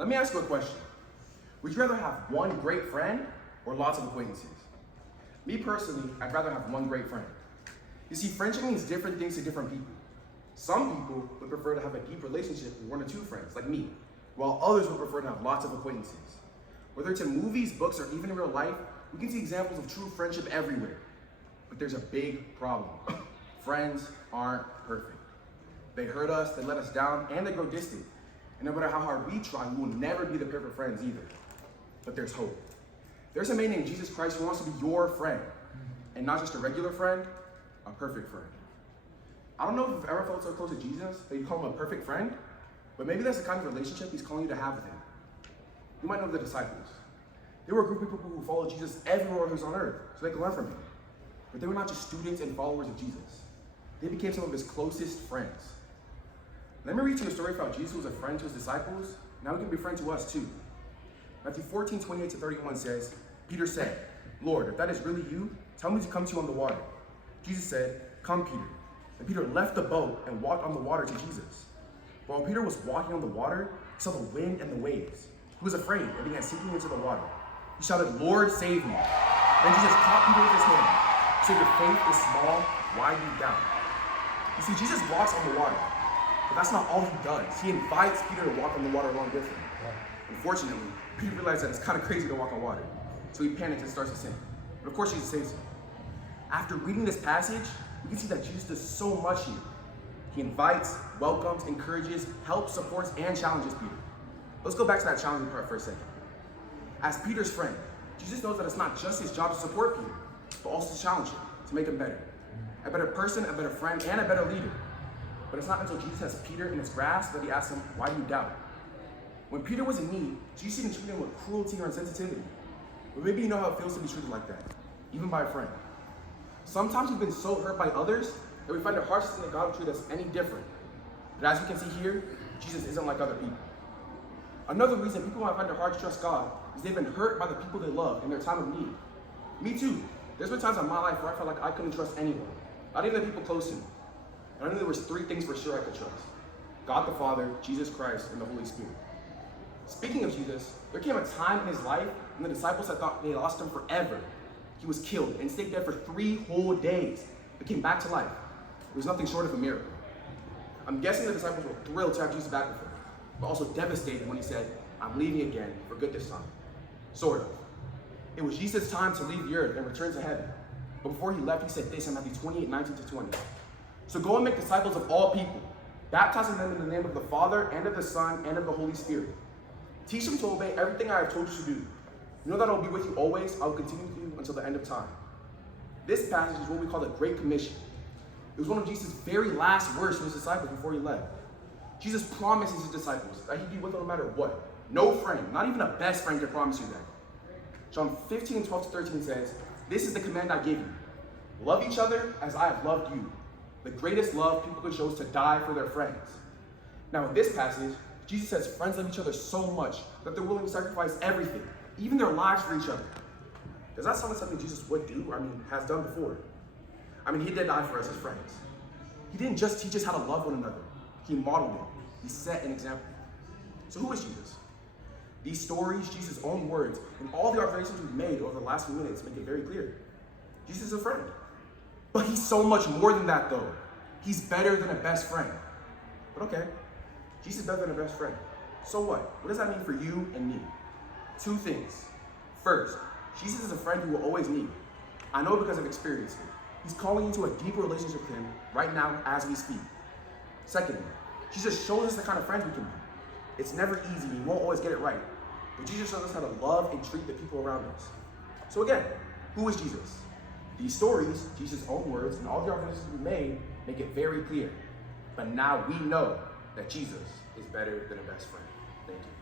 Let me ask you a question. Would you rather have one great friend or lots of acquaintances? Me personally, I'd rather have one great friend. You see, friendship means different things to different people. Some people would prefer to have a deep relationship with 1 or 2 friends, like me, while others would prefer to have lots of acquaintances. Whether it's in movies, books, or even in real life, we can see examples of true friendship everywhere. But there's a big problem. Friends aren't perfect. They hurt us, they let us down, and they grow distant. And no matter how hard we try, we will never be the perfect friends either. But there's hope. There's a man named Jesus Christ who wants to be your friend. And not just a regular friend, a perfect friend. I don't know if you've ever felt so close to Jesus that you call him a perfect friend, but maybe that's the kind of relationship he's calling you to have with him. You might know the disciples. They were a group of people who followed Jesus everywhere he was on earth, so they could learn from him. But they were not just students and followers of Jesus. They became some of his closest friends. Let me read you a story about Jesus who was a friend to his disciples. Now he can be a friend to us too. Matthew 14:28-31 says, Peter said, Lord, if that is really you, tell me to come to you on the water. Jesus said, come, Peter. And Peter left the boat and walked on the water to Jesus. But while Peter was walking on the water, he saw the wind and the waves. He was afraid and began sinking into the water. He shouted, Lord, save me. Then Jesus caught Peter with his hand. He said, your faith is small, why do you doubt? You see, Jesus walks on the water, but that's not all he does. He invites Peter to walk on the water along with him. Unfortunately, Peter realized that it's kind of crazy to walk on water, so he panics and starts to sink. But of course, Jesus saves him. After reading this passage, we can see that Jesus does so much here. He invites, welcomes, encourages, helps, supports, and challenges Peter. Let's go back to that challenging part for a second. As Peter's friend, Jesus knows that it's not just his job to support Peter, but also to challenge him, to make him better. A better person, a better friend, and a better leader. But it's not until Jesus has Peter in his grasp that he asks him, why do you doubt? When Peter was in need, Jesus didn't treat him with cruelty or insensitivity. But maybe you know how it feels to be treated like that, even by a friend. Sometimes we've been so hurt by others that we find it hard to think that God will treat us any different. But as we can see here, Jesus isn't like other people. Another reason people might find it hard to trust God is they've been hurt by the people they love in their time of need. Me too. There's been times in my life where I felt like I couldn't trust anyone, not even the people close to me. And I knew there was 3 things for sure I could trust: God the Father, Jesus Christ, and the Holy Spirit. Speaking of Jesus, there came a time in his life when the disciples had thought they lost him forever. He was killed and stayed dead for 3 whole days, but came back to life. It was nothing short of a miracle. I'm guessing the disciples were thrilled to have Jesus back with them, but also devastated when he said, I'm leaving again for good this time. Sort of. It was Jesus' time to leave the earth and return to heaven. But before he left, he said this in Matthew 28:19-20. So go and make disciples of all people, baptizing them in the name of the Father, and of the Son, and of the Holy Spirit. Teach them to obey everything I have told you to do. You know that I will be with you always. I will continue with you until the end of time. This passage is what we call the Great Commission. It was one of Jesus' very last words to his disciples before he left. Jesus promises his disciples that he'd be with them no matter what. No friend, not even a best friend, can promise you that. John 15:12-13 says, this is the command I give you. Love each other as I have loved you. The greatest love people can show is to die for their friends. Now in this passage, Jesus says friends love each other so much that they're willing to sacrifice everything, even their lives for each other. Does that sound like something Jesus would do, or has done before? He did die for us as friends. He didn't just teach us how to love one another. He modeled it. He set an example. So who is Jesus? These stories, Jesus' own words, and all the observations we've made over the last few minutes make it very clear. Jesus is a friend. But he's so much more than that, though. He's better than a best friend. But okay, Jesus is better than a best friend. So what? What does that mean for you and me? 2 things. First, Jesus is a friend you will always need. I know because I've experienced it. He's calling you to a deeper relationship with him right now as we speak. Secondly, Jesus shows us the kind of friends we can be. It's never easy, and you won't always get it right. But Jesus shows us how to love and treat the people around us. So again, who is Jesus? These stories, Jesus' own words, and all the observations we made make it very clear. But now we know that Jesus is better than a best friend. Thank you.